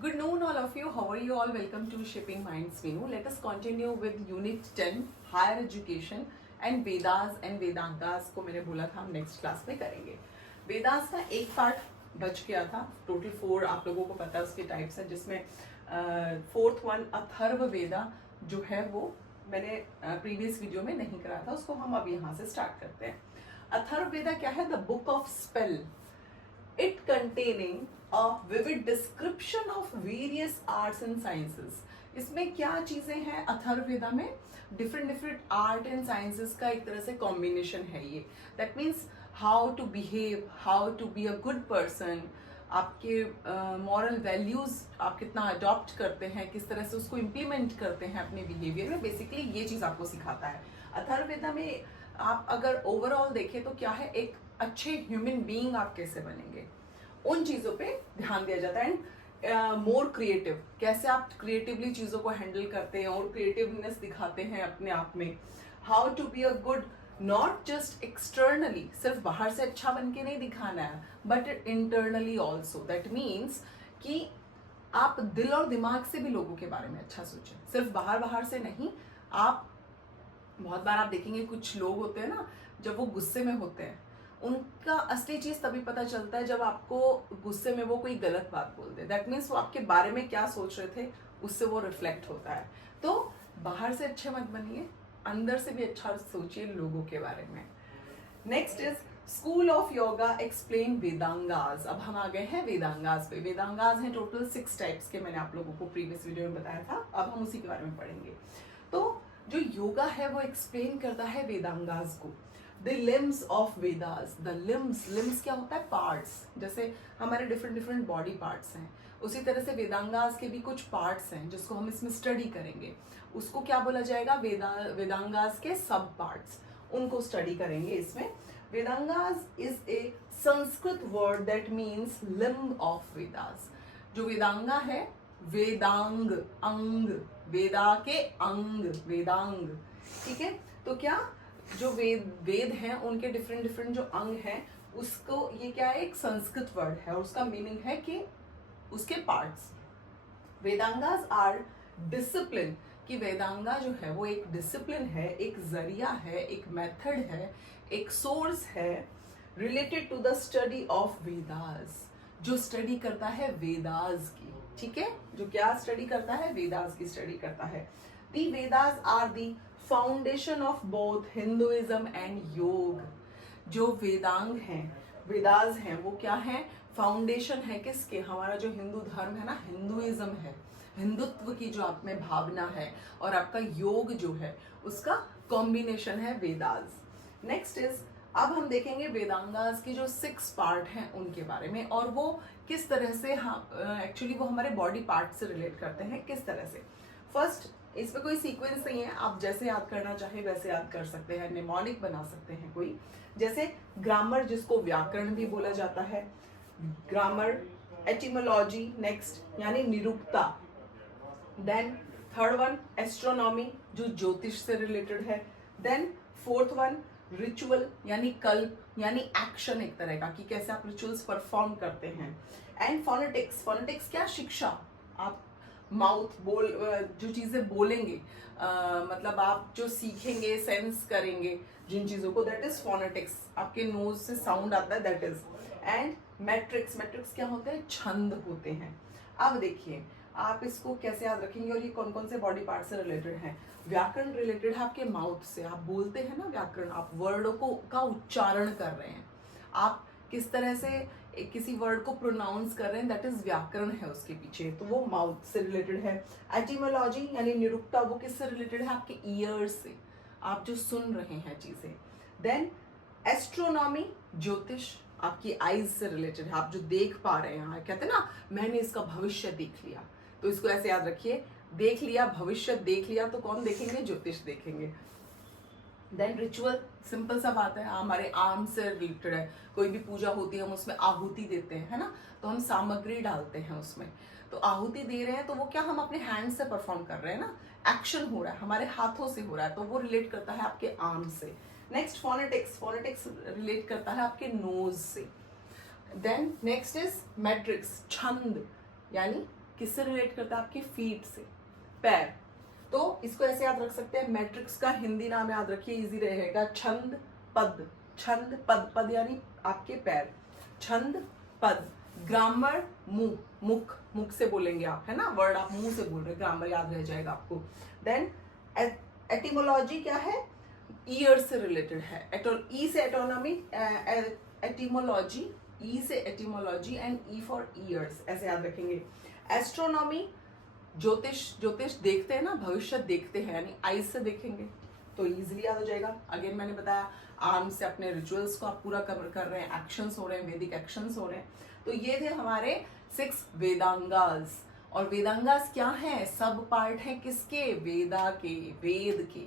Good noon, all of you. How are you all? Welcome to Shipping Minds Venu. Let us continue with Unit 10, Higher Education and Vedas and Vedantas को मैंने बोला था हम next class में करेंगे. वेदास का एक पार्ट बच गया था. टोटल 4 आप लोगों को पता है उसके टाइप्स हैं, जिसमें फोर्थ वन अथर्व वेदा जो है वो मैंने प्रीवियस वीडियो में नहीं कराया था, उसको हम अब यहाँ से स्टार्ट करते हैं. अथर्व वेदा क्या है? The book of spell. It containing a vivid description of various arts and sciences. इसमें क्या चीजें हैं अथर्ववेदा में? डिफरेंट आर्ट एंड साइंसेस का एक तरह से कॉम्बिनेशन है ये. That means how to behave, how to be a good person, आपके मॉरल वैल्यूज आप कितना अडॉप्ट करते हैं, किस तरह से उसको इम्प्लीमेंट करते हैं अपने बिहेवियर में. बेसिकली ये चीज आपको सिखाता है. अथर्ववेदा में आप अगर ओवरऑल देखें तो क्या है, एक अच्छे ह्यूमन बीइंग आप कैसे बनेंगे उन चीजों पे ध्यान दिया जाता है. एंड मोर क्रिएटिव, कैसे आप क्रिएटिवली चीजों को हैंडल करते हैं और क्रिएटिवनेस दिखाते हैं अपने आप में. How to be a good, not just externally, सिर्फ बाहर से अच्छा बन के नहीं दिखाना है, but internally also. That means कि आप दिल और दिमाग से भी लोगों के बारे में अच्छा सोचें, सिर्फ बाहर से नहीं. आप बहुत बार आप देखेंगे कुछ लोग होते हैं ना, जब वो गुस्से में होते हैं उनका असली चीज तभी पता चलता है जब आपको गुस्से में वो कोई गलत बात बोल दे. दैट मीन्स वो आपके बारे में क्या सोच रहे थे उससे वो रिफ्लेक्ट होता है. तो बाहर से अच्छे मत बनिए, अंदर से भी अच्छा सोचिए लोगों के बारे में. Next is school of yoga explain Vedangas. अब हम आ गए हैं वेदांगास पे. वेदांगास हैं टोटल 6 टाइप्स के, मैंने आप लोगों को प्रीवियस वीडियो में बताया था. अब हम उसी के बारे में पढ़ेंगे. तो जो योगा है वो एक्सप्लेन करता है वेदांगास को. The limbs of Vedas. The limbs क्या होता है? पार्ट्स. जैसे हमारे डिफरेंट बॉडी पार्ट्स हैं, उसी तरह से वेदांगास के भी कुछ पार्ट्स हैं जिसको हम इसमें स्टडी करेंगे. उसको क्या बोला जाएगा? वेदांगास के सब पार्ट्स, उनको स्टडी करेंगे इसमें. Vedangas is a Sanskrit word that means limb of Vedas. जो वेदांगा है, वेदांग, अंग, वेदा के अंग, वेदांग. ठीक है. तो क्या जो वेद हैं उनके डिफरेंट जो अंग हैं, उसको ये क्या है, एक संस्कृत वर्ड है और उसका मीनिंग है कि उसके पार्ट्स. वेदांगास are discipline. कि वेदांगा जो है वो एक डिसिप्लिन है, एक जरिया है, एक मेथड है, एक सोर्स है related to the study of Vedas, जो स्टडी करता है वेदास की. ठीक है. जो क्या स्टडी करता है? वेदास की स्टडी करता है. The Vedas are the foundation of both Hinduism and yoga. जो वेदांग हैं, वेदास हैं, वो क्या है? फाउंडेशन है किसके? हमारा जो हिंदू धर्म है ना, हिंदुइज्म है, हिंदुत्व की जो आप में भावना है, और आपका योग जो है उसका कॉम्बिनेशन है वेदास. नेक्स्ट इज, अब हम देखेंगे वेदांगास की जो 6 पार्ट हैं उनके बारे में, और वो किस तरह से एक्चुअली वो हमारे बॉडी पार्ट से रिलेट करते हैं, किस तरह से. फर्स्ट, इसमें कोई सीक्वेंस नहीं है, आप जैसे याद करना चाहे वैसे याद कर सकते हैं. निमोनिक बना सकते हैं कोई, जैसे ग्रामर, जिसको व्याकरण भी बोला जाता है. ग्रामर, एटिमोलॉजी नेक्स्ट, यानी निरूपता. देन थर्ड वन एस्ट्रोनॉमी, जो ज्योतिष से रिलेटेड है. देन फोर्थ वन रिचुअल, यानी कल्प, यानी एक्शन एक तरह का, कि कैसे आप रिचुअल्स परफॉर्म करते हैं. And phonetics. फोनेटिक्स क्या? शिक्षा. आप माउथ बोल, जो चीजें बोलेंगे, मतलब आप जो सीखेंगे, सेंस करेंगे जिन चीजों को, दैट इज फोनेटिक्स. आपके नोज से साउंड आता है, that is. And matrix. Matrix क्या होते हैं? छंद होते हैं. अब देखिए आप इसको कैसे याद रखेंगे, और ये कौन कौन से बॉडी पार्ट से रिलेटेड हैं. व्याकरण रिलेटेड है आपके माउथ से, आप बोलते हैं ना व्याकरण, आप वर्डों को का उच्चारण कर रहे हैं, आप किस तरह से किसी वर्ड को प्रोनाउंस कर रहे हैं, दैट इज व्याकरण है उसके पीछे, तो वो माउथ से रिलेटेड है. एटिमोलॉजी यानी निरुक्ता, वो किससे रिलेटेड है? आपके ईयर्स से, आप जो सुन रहे हैं चीजें. देन एस्ट्रोनॉमी, ज्योतिष, आपकी आईज से रिलेटेड है, आप जो देख पा रहे हैं. कहते हैं ना, मैंने इसका भविष्य देख लिया, तो इसको ऐसे याद रखिए, देख लिया, भविष्य देख लिया, तो कौन देखेंगे? ज्योतिष देखेंगे. देन रिचुअल, सिंपल सा बात है, हमारे आर्म से रिलेटेड है. कोई भी पूजा होती है हम उसमें आहुति देते हैं, है ना, तो हम सामग्री डालते हैं उसमें. तो आहुति दे रहे हैं तो वो क्या, हम अपने हैंड से परफॉर्म कर रहे हैं ना, एक्शन हो रहा है, हमारे हाथों से हो रहा है, तो वो रिलेट करता है आपके आर्म से. Next phonetics. फोनेटिक्स रिलेट करता है आपके नोज से. देन नेक्स्ट इज मैट्रिक्स, छंद, यानी किससे रिलेट करता है? आपके फीट से, पैर। तो इसको ऐसे याद रख सकते हैं, मैट्रिक्स का हिंदी नाम याद रखिए, इजी रहेगा, छंद पद। छंद पद, पद यानी आपके पैर, छंद पद। ग्रामर मुंह, मुख, मुख से बोलेंगे आप, है ना, वर्ड आप मुंह से बोल रहे, ग्रामर याद रह जाएगा आपको। देन एटिमोलॉजी क्या है? ईयर से रिलेटेड है। ई से एटोनॉमी, एटिमोलॉजी, ई से etymology and E for years, ऐसे याद रखेंगे। एस्ट्रोनॉमी, ज्योतिष, ज्योतिष देखते हैं ना, भविष्य देखते हैं, यानी आईज से देखेंगे तो इजीली याद हो जाएगा। अगेन मैंने बताया, आर्म से अपने रिचुअल्स को आप पूरा कवर कर रहे हैं, एक्शंस हो रहे हैं, वैदिक एक्शंस हो रहे हैं। तो ये थे हमारे 6 वेदांगास। और वेदांगास क्या है? सब पार्ट है किसके? वेदा के, वेद के।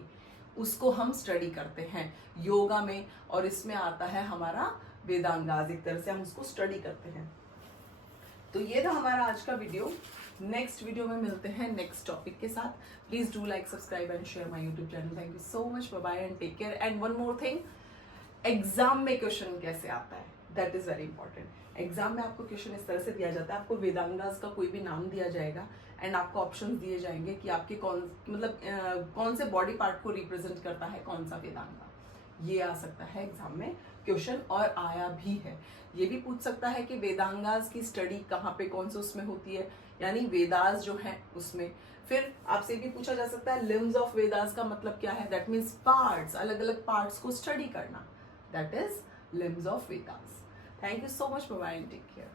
उसको हम स्टडी करते हैं योगा में, और इसमें आता है हमारा वेदांगास, एक तरह से हम उसको स्टडी करते हैं। तो ये था हमारा आज का वीडियो। नेक्स्ट वीडियो में मिलते हैं नेक्स्ट टॉपिक के साथ। Please do like, subscribe and share my YouTube channel. Thank you so much, bye bye and take care. And one more thing, exam में क्वेश्चन कैसे आता है, that is very important. Exam में आपको question इस तरह से दिया जाता है, आपको वेदांगास का कोई भी नाम दिया जाएगा एंड आपको ऑप्शन दिए जाएंगे कि आपके कौन से बॉडी पार्ट को रिप्रेजेंट करता है कौन सा वेदांगा। ये आ सकता है एग्जाम में क्वेश्चन, और आया भी है। ये भी पूछ सकता है कि वेदांगास की स्टडी कहाँ पे, कौन से उसमें होती है, यानी वेदास जो है उसमें। फिर आपसे भी पूछा जा सकता है लिम्स ऑफ वेदास का मतलब क्या है? दैट मीन्स पार्ट्स, अलग अलग पार्ट्स को स्टडी करना, that is limbs of Vedas. Thank you so much, bye bye and take care.